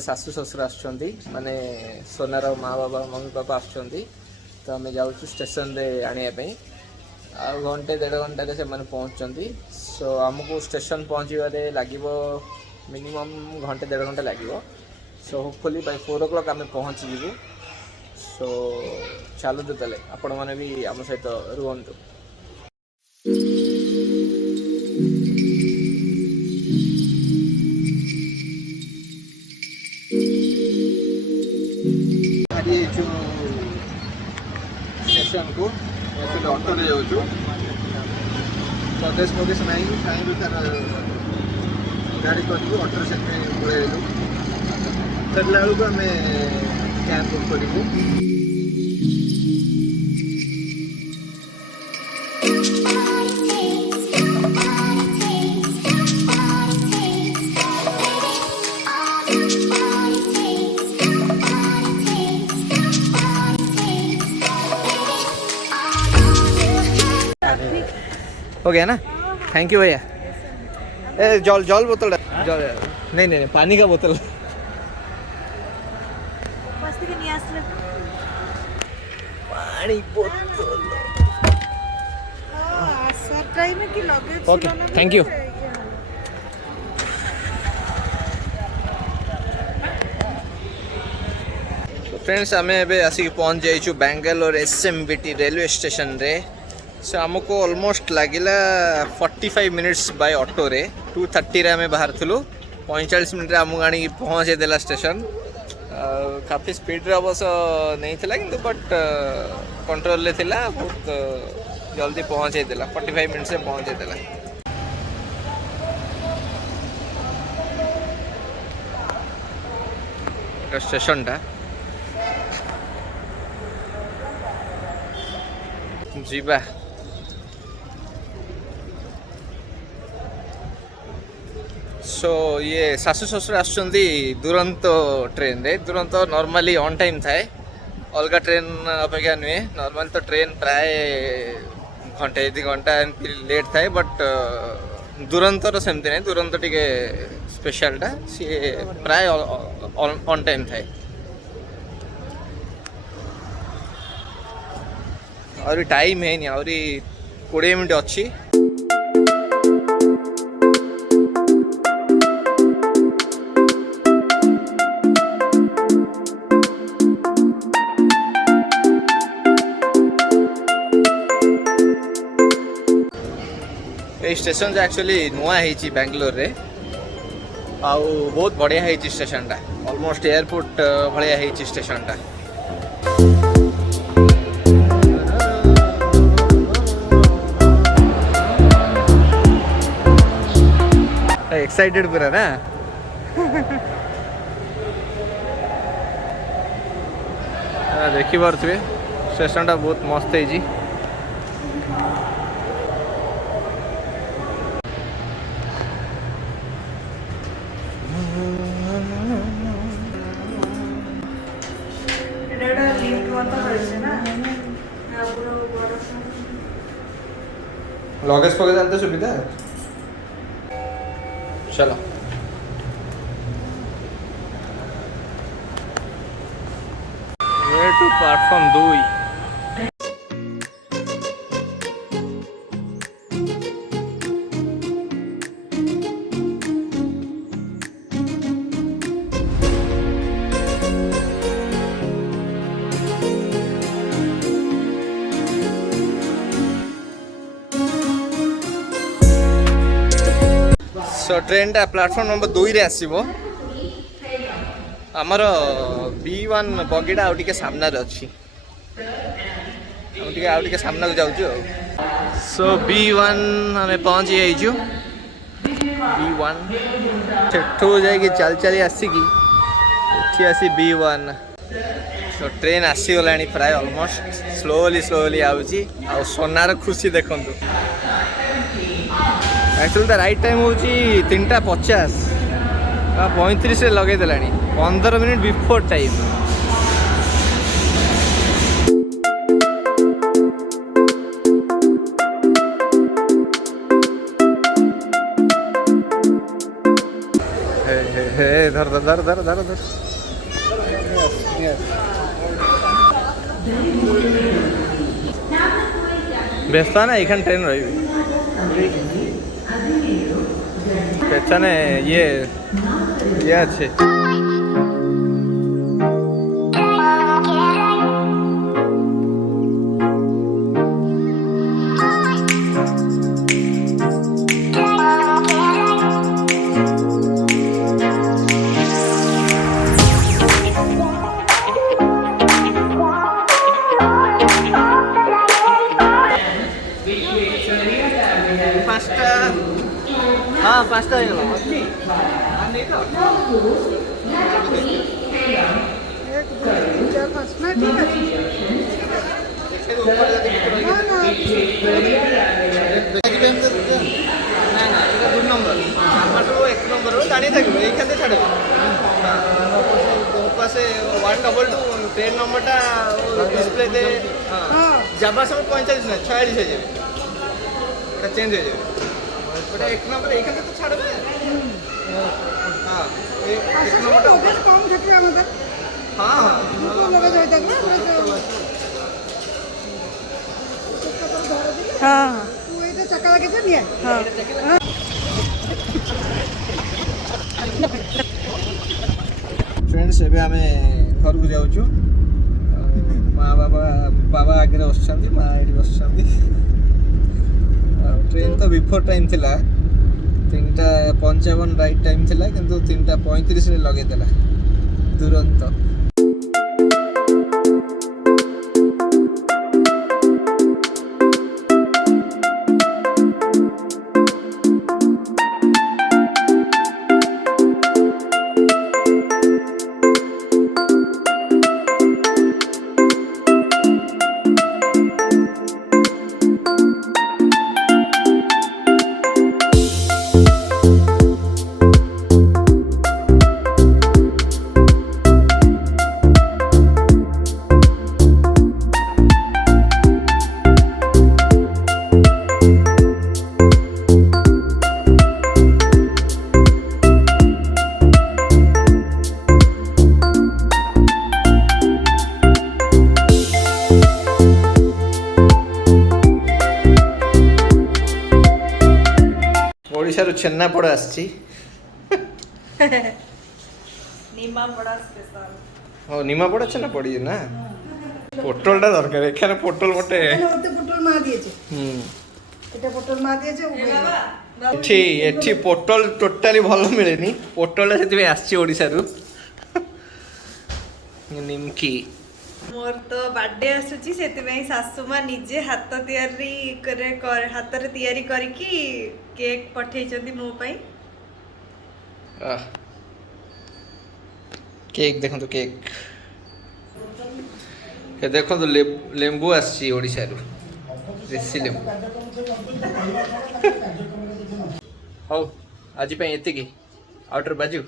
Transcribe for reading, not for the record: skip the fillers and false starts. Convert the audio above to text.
शाशु शशुर आसुँच माने सोनार माँ बाबा mummy papa आसुँच तो आम जाऊँ स्टेशन रे आने आ घंटे 1.5 घंटे से पहुँचती सो आमको स्टेशन पहुँचे लगे मिनिमम घंटे 1.5 घंटा लगे सो होपफुली बाय 4 o'clock आम पहुँच जीवु सो चलो तेल आपण मैंने भी आम सहित रुहतु स्टेशन को ऑटो ले जाऊँ लगेज फगेज ना कहीं तार गाड़ी कर ऑटो से पलू फेरला बेलू आम कैब बुक करूँ हो गया ना थैंक यू भैया ए जल जल बोतल जल नहीं नहीं पानी का बोतल पानी बोतल ओके थैंक यू फ्रेंड्स आम ए आसिक पहुँच जाइछु बेंगलोर एसएमबीटी रेलवे स्टेशन रे सो आमको ऑलमोस्ट लगिला 45 मिनिट्स बाय ऑटो रे 2:30 रे आम बाहर थलु 45 मिनट आमको आनी पहुँचे देला स्टेशन काफ़ी स्पीड रे अवश्य नहीं थिला किंतु बट कंट्रोल ले थिला बहुत जल्दी पहुँचे देला 45 मिनट से पहुँचे देला स्टेशन टा जीवा सो ये शाशु शशुर आसुँच दुरंत ट्रेन रे दुरंत नॉर्मली ऑन टाइम थाए अलग ट्रेन अपेक्षा नुहे नॉर्मल तो ट्रेन प्राय घंटे 2 घंटा लेट थाए बट दुरंतर सेमती नहीं दुरंत टिके स्पेशलटा सी प्राय ऑन टाइम थाए और टाइम है नहीं और 20 मिनट अच्छी स्टेशन एक्चुअली नुआ है बेंगलोर रे आउ बहुत बढ़िया है स्टेशन टा ऑलमोस्ट एयरपोर्ट भाया है स्टेशन टा एक्साइटेड पूरा ना देखी पारे स्टेशन टा बहुत मस्त है लगेज फगेज आनते सुविधा चलो way to platform 2 so train टा प्लेटफॉर्म नंबर 2 रे आसीबो आमर B1 बगीटा आउ टिके सामना रे अछि आउ टिके सामना को जाउछु सो B1 हमें पहुंच जाइछु B1 ठेठो जाय कि चल चली आसी की एठी आसी B1 सो ट्रेन आसी गलानी प्राय ऑलमोस्ट स्लोली आउची आ सोनार खुशी देखंतु एक्चुअली द राइट टाइम हूँ 3:50 35 लगे देला 15 मिनट बिफोर टाइम धर धर धर धर धर धर ব্যস্ত না এখানে ট্রেন রইবে পেছনে ইয়ে আছে हाँ पाँचटा हो गया दो नंबर एक नंबर दाঁড়িয়ে থাকবে এইখানে ছাড়বে পাশে 122 ট্রেন নম্বরটা ডিসপ্লেতে যাবার সময় 45 না 46 হয়ে যাবে এটা চেঞ্জ হয়ে যাবে ওটা এক নম্বর এইখানে তো ছাড়বে হ্যাঁ এক নম্বরটা কম থাকবে আমাদের হ্যাঁ হ্যাঁ লগেজ হয়ে থাকবে হ্যাঁ তুই এটা চাকা লাগেছে নিয়ে হ্যাঁ फ्रेंड्स एबे आमे घर को जाउछु माँ बाबा आगे बसछन्ती माँ एडी बसछन्ती ट्रेन तो बिफोर टाइम थिला 3:55 राइट टाइम थिला किंतु 3:35 रे लगे देला दुरंत ओडिशारू छेन्नापोड़ आसछि निमापोड़ा स्पेशल ओ निमापोड़ा छेन्नापोड़ी ना पोटलटा दरकार एखाने पोटल मोटे ओते पोटल मा दिएছে এটা पोटल मा दिएছে एठी एठी पोटल टोटली भलो मिलेनी पोटलटा सेति आसछि ओडिशारू निमकी मोर तो बर्थडे आसुची सेति में सासु मां निजे हाथ तैयारी करे हाथ रे तैयारी करिकी केक पठै चंदी मो पई केक देखो तो केक ये देखो तो लेंबू आसी ओडिसा रु देसी लेंबू हो आज पे एति की आउटर बाजू